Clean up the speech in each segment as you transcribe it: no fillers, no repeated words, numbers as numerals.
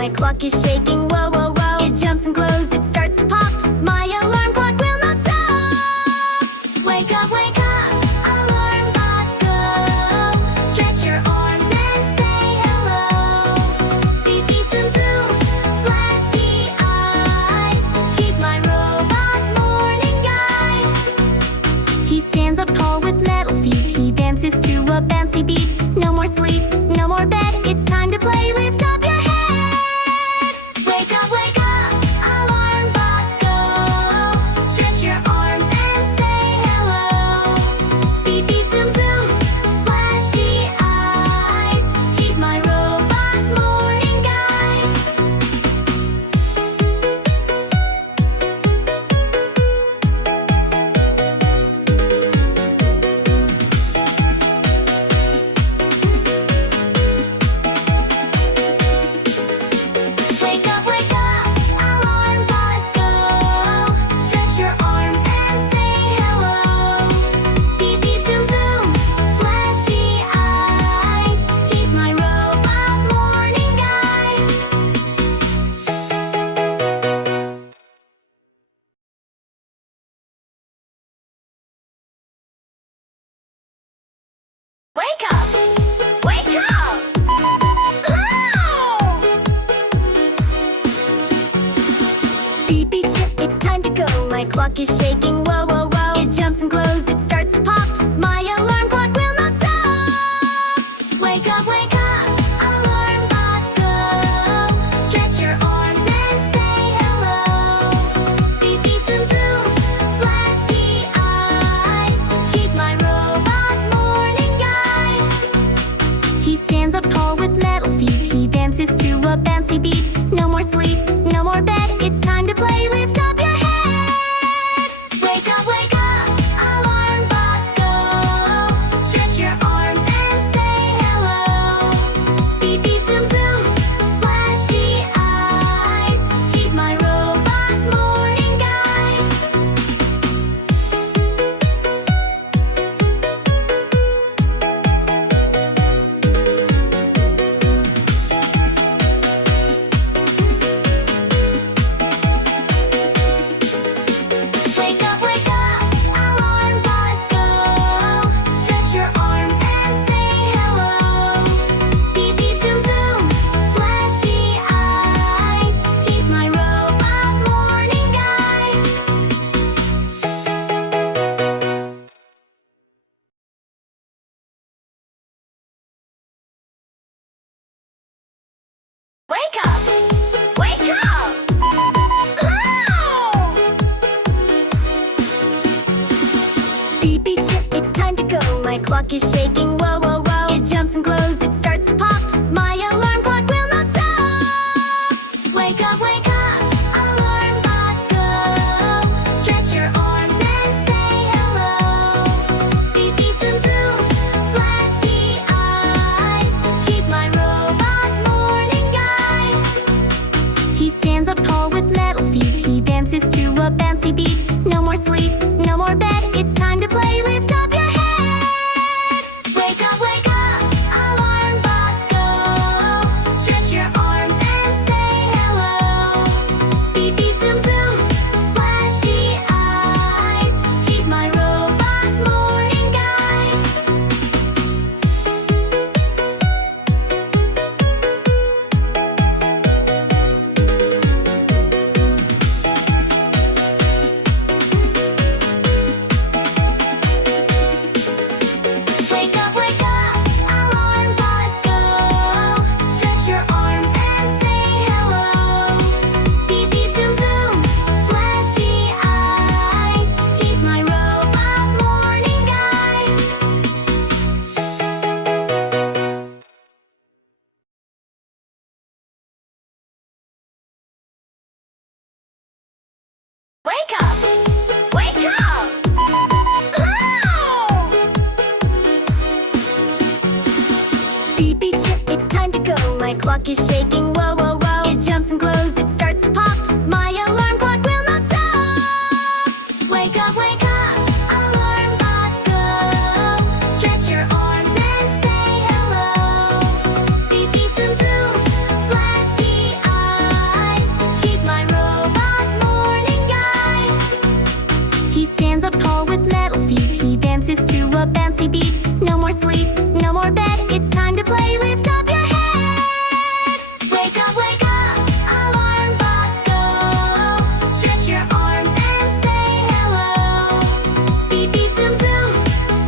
my clock is shaking, whoa, whoa, whoa. It jumps and glows, it starts to pop. My alarm clock will not stop. Wake up, alarm clock, go. Stretch your arms and say hello. Beep, beep, zoom, zoom, flashy eyes. He's my robot morning guy. He stands up tall with metal feet. He dances to a bouncy beat. No more sleep, no more bed. It's time to play, lift up your head. Wake up, alarm clock, go. Stretch your arms and say hello. Beep, beep, zoom, zoom, flashy eyes. He's my robot morning guy. Wake up, alarm clock, go. Stretch your arms and say hello. Beep, beep, zoom, zoom, flashy eyes. He's my robot morning guy. Wake up! Beep, beep, it's time to go. My clock is shaking, whoa, whoa, whoa. It jumps and glows, it starts to pop. My alarm clock will not stop. Wake up, alarm clock, go. Stretch your arms and say hello. Beep, beep, zoom, zoom, flashy eyes. He's my robot morning guy. He stands up tall with metal feet. He dances to a bouncy beat. No more sleep, no more bed. It's time to play, lift up your head. Wake up, alarm clock, go. Stretch your arms and say hello. Beep, beep, zoom, zoom, flashy eyes. He's my robot morning guy. Wake up, alarm clock, go. Stretch your arms and say hello. Beep, beep, zoom, zoom, flashy eyes. He's my robot morning guy. Wake up! Beep, beep, it's time to go. My clock is shaking, whoa, whoa, whoa. It jumps and glows, it starts to pop. My alarm clock will not stop. Wake up, alarm clock, go. Stretch your arms and say hello. Beep, beep, zoom, zoom, flashy eyes. He's my robot morning guy. He stands up tall with metal feet. He dances to a bouncy beat. No more sleep, no more bed. It's time to play, lift up your head. Wake up, alarm clock, go. Stretch your arms and say hello. Beep, beep, zoom, zoom, flashy eyes. He's my robot morning guy. Wake up, alarm clock, go. Stretch your arms and say hello. Beep, beep, zoom, zoom, flashy eyes. He's my robot morning guy. Wake up! Beep, beep, it's time to go. My clock is shaking, whoa, whoa, whoa. It jumps and glows, it starts to pop. My alarm clock will not stop. Wake up, alarm clock, go. Stretch your arms and say hello. Beep, beep, zoom, zoom, flashy eyes. stands up tall with metal feet. He dances to a bouncy beat. No more sleep, no more bed. It's time to play. Lift up your head. Wake up, alarm clock go. Stretch your arms and say hello. Beep beep zoom zoom,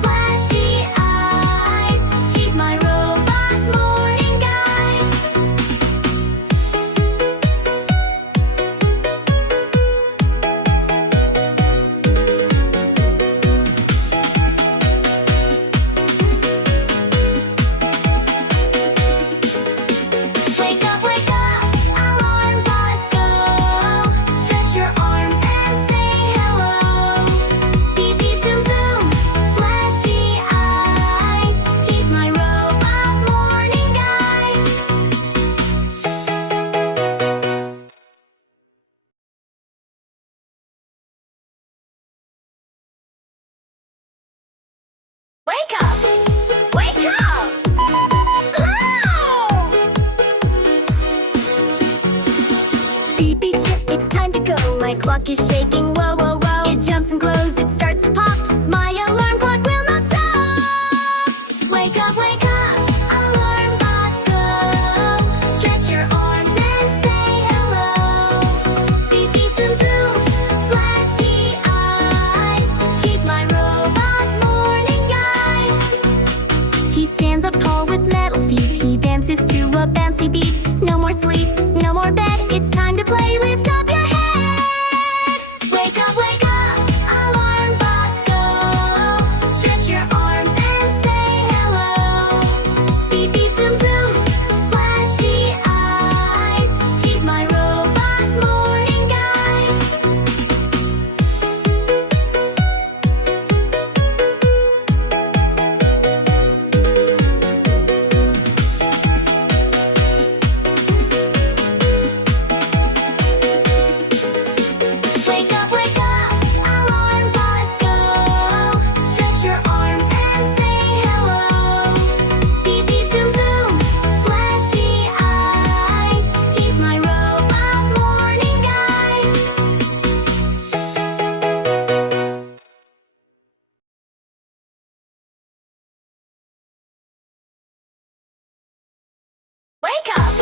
flashy eyes. He's my robot morning guide. Wake up, alarm clock go. Stretch your arms and say hello. Beep beep zoom zoom, flashy eyes. He's my robot morning guide. Wake up! Wake up! Ow! Beep beep tip, it's time to go. My clock is shaking, whoa whoa whoa. It jumps and glows, it starts to pop. My alarm clock will not stop. Wake up, alarm clock go. Stretch your arms and say hello. Beep beep zoom zoom, flashy eyes. He's my robot morning guide. He stands up tall with metal feet. He dances to a bouncy beat. No more sleep, no more bed. It's time to play. Lift up your head. Wake up, alarm clock go. Stretch your arms and say hello. Beep beep zoom zoom, flashy eyes. He's my robot morning guide. Wake up, alarm clock go. Stretch your arms and say hello. Beep beep zoom zoom, flashy eyes. He's my robot morning guide. Wake up!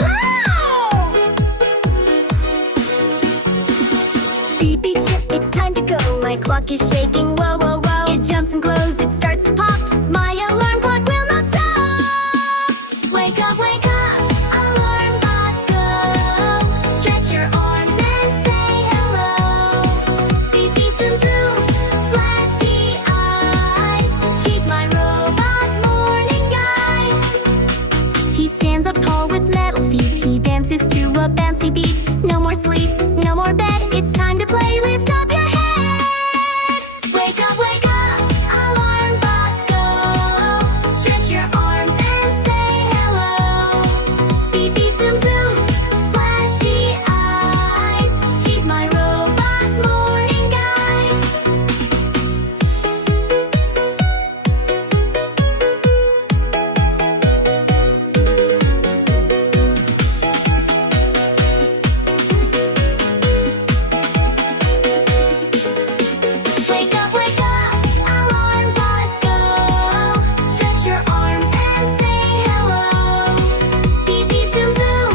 Ow! Beep beep tip, it's time to go. My clock is shaking, whoa whoa whoa. It jumps and glows, it starts to pop. My alarm clock will not stop. Wake up, alarm clock go. Stretch your arms and say hello. Beep beep zoom zoom, flashy eyes. He's my robot morning guide. He stands up tall with metal feet. He dances to a bouncy beat. No more sleep, no more bed. It's time to play. Lift up your head. Wake up, alarm clock go. Stretch your arms and say hello. Beep beep zoom zoom, flashy eyes. He's my robot morning guide. Wake up, alarm clock go. Stretch your arms and say hello. Beep beep zoom zoom,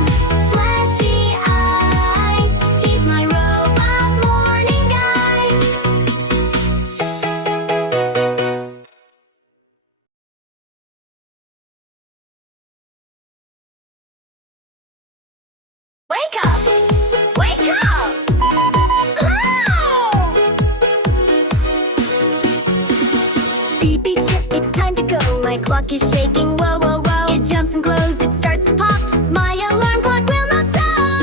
flashy eyes. He's my robot morning guide. Wake up! Ow! Beep beep tip, it's time to go. My clock is shaking, whoa whoa whoa. It jumps and glows, it starts to pop. My alarm clock will not stop.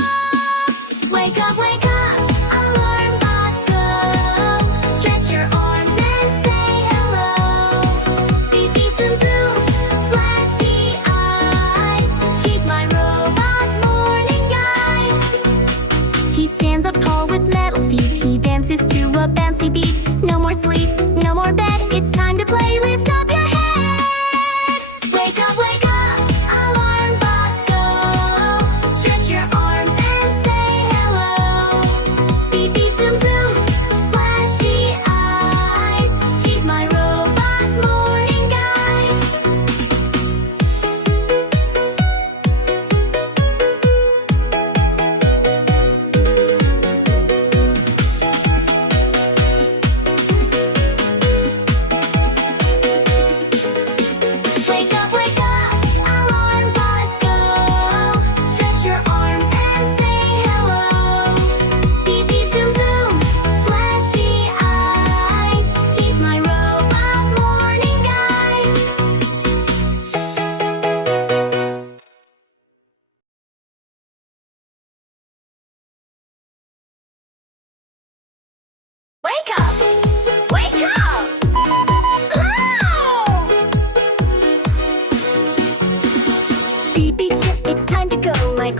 Wake up, alarm clock go. Stretch your arms and say hello. Beep beep zoom zoom, flashy eyes. He's my robot morning guide. He stands up tall with metal feet. He dances to a bouncy beat. No more sleep, no more bed. It's time to play. Lift up your head. Wake up, alarm clock go. Stretch your arms and say hello. Beep beep zoom zoom,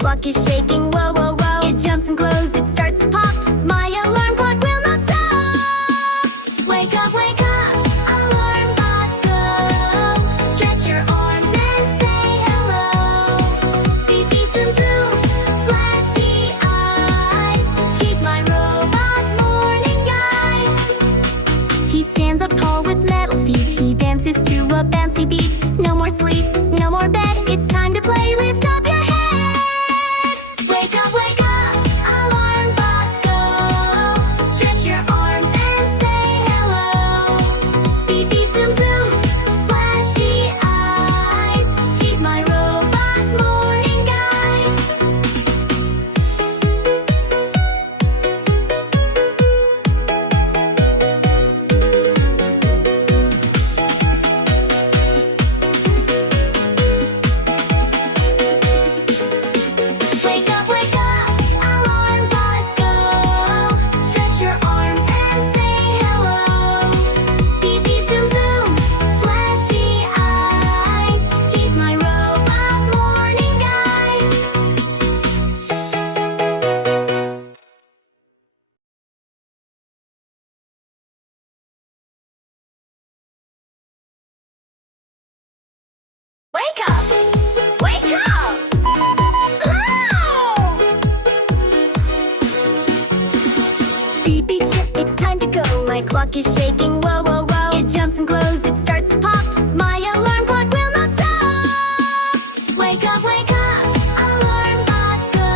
clock is shaking, whoa, whoa, whoa. It jumps and glows, it starts to pop. My alarm clock will not stop. Wake up, alarm clock, go. Stretch your arms and say hello. Beep, beep, zoom, zoom, flashy eyes. He's my robot morning guy. He stands up tall with metal feet. He dances to a bouncy beat. No more sleep, no more bed. It's time to play, lift up your head. Wake up, alarm clock, go. Stretch your arms and say hello. Beep, beep, zoom, zoom, flashy eyes. He's my robot morning guy. Wake up, alarm clock, go. Stretch your arms and say hello. Beep, beep, zoom, zoom, flashy eyes. He's my robot morning guy. Wake up! Wake up! Ow! Beep, beep, tip, it's time to go. My clock is shaking, whoa, whoa, whoa. It jumps and glows, it starts to pop. My alarm clock will not stop. Wake up, alarm clock, go.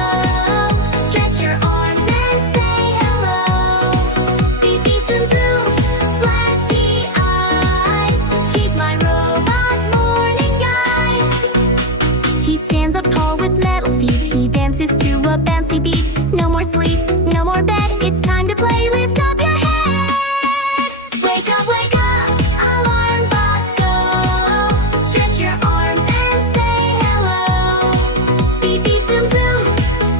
Stretch your arms and say hello. Beep, beep, zoom, zoom, flashy eyes. He's my robot morning guy. He stands up tall with metal feet. He dances to a bouncy beat. No more sleep, no more bed. It's time to play, lift up your head. Wake up, alarm clock, go. Stretch your arms and say hello. Beep, beep, zoom, zoom,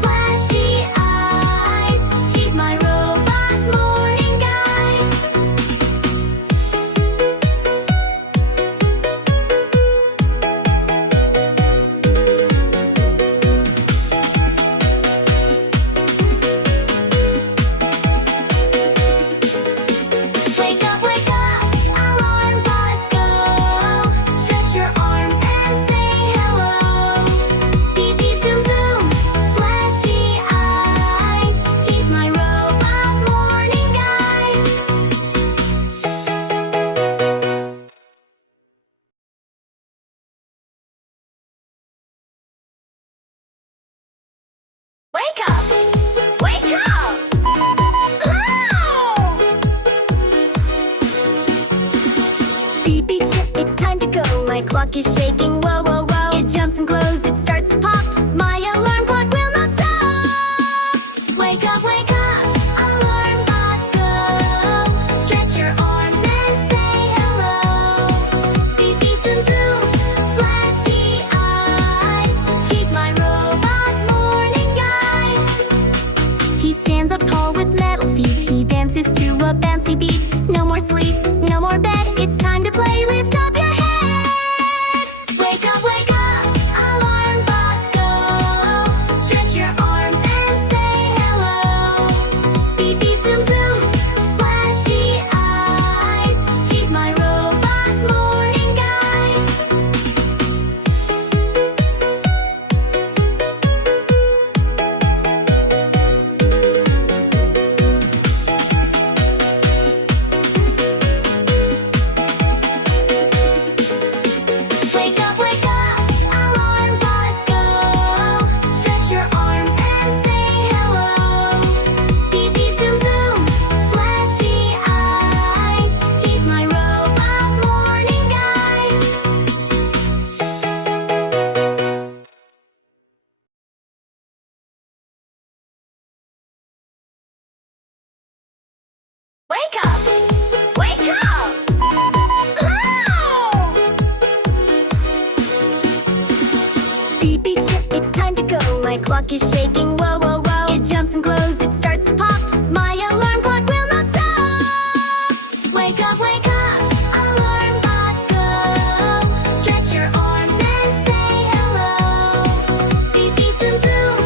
flashy eyes. He's my robot morning guy. Wake up, alarm clock, go. Stretch your arms and say hello. Beep, beep, zoom, zoom, flashy eyes. He's my robot morning guy. Wake up! Ow! Beep, beep, tip, it's time to go. My clock is shaking, whoa, whoa, whoa. It jumps and glows, it starts to pop. My alarm clock will not stop. Wake up, alarm clock, go. Stretch your arms and say hello. Beep, beep, zoom, zoom, flashy eyes. He's my robot morning guy. He stands up tall with metal feet. He dances to a bouncy beat. No more sleep, no more bed. It's time to play, lift up your head. Wake up, alarm clock, go. Stretch your arms and say hello. Beep, beep, zoom, zoom, flashy eyes. He's my robot morning guy. Wake up, alarm clock, go. Stretch your arms and say hello. Beep, beep, zoom, zoom, flashy eyes. He's my robot morning guy. Wake up! Ow! Beep, beep, tip, it's time to go. My clock is shaking, whoa, whoa, whoa. It jumps and glows, it starts to pop. My alarm clock will not stop. Wake up, alarm clock, go. Stretch your arms and say hello. Beep, beep, zoom, zoom,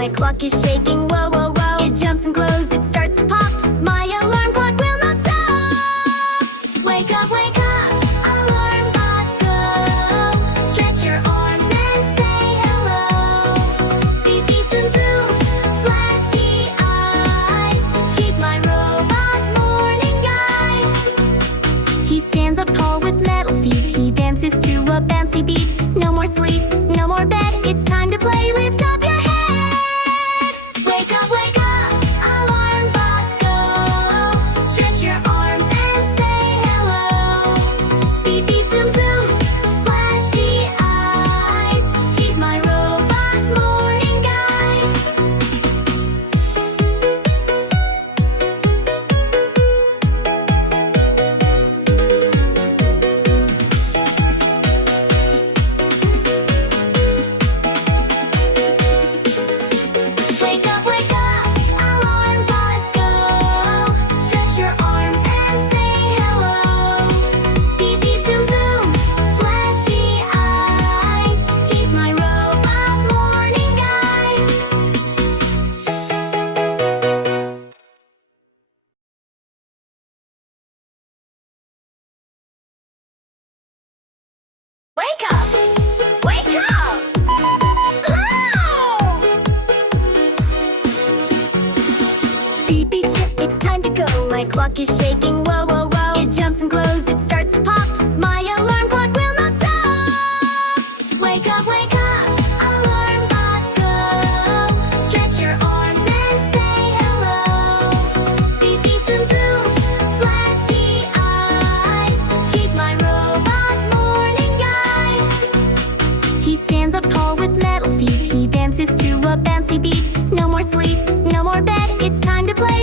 my clock is shaking, whoa, whoa, whoa. It jumps and glows, it starts to pop. My alarm clock will not stop. Wake up, alarm clock, go. Stretch your arms and say hello. Beep, beep, zoom, zoom, flashy eyes. He's my robot morning guy. He stands up tall with metal feet. He dances to a bouncy beat. No more sleep, no more bed. It's time to play, lift up your head. Wake up, alarm clock, go. Stretch your arms and say hello. Beep, beep, zoom, zoom, flashy eyes. He's my robot morning guy. Wake up, alarm clock, go. Stretch your arms and say hello. Beep, beep, zoom, zoom, flashy eyes. He's my robot morning guy. Wake up! Wake up! Ow! Beep, beep, it's time to go. My clock is shaking, whoa, whoa, whoa. It jumps and glows, it starts to pop. My alarm clock will not stop. Wake up, alarm clock, go. Stretch your arms and say hello. Beep, beep, zoom, zoom, flashy eyes. He's my robot morning guy. He stands up tall with metal feet. He dances to a bouncy beat. No more sleep, no more bed. It's time to play,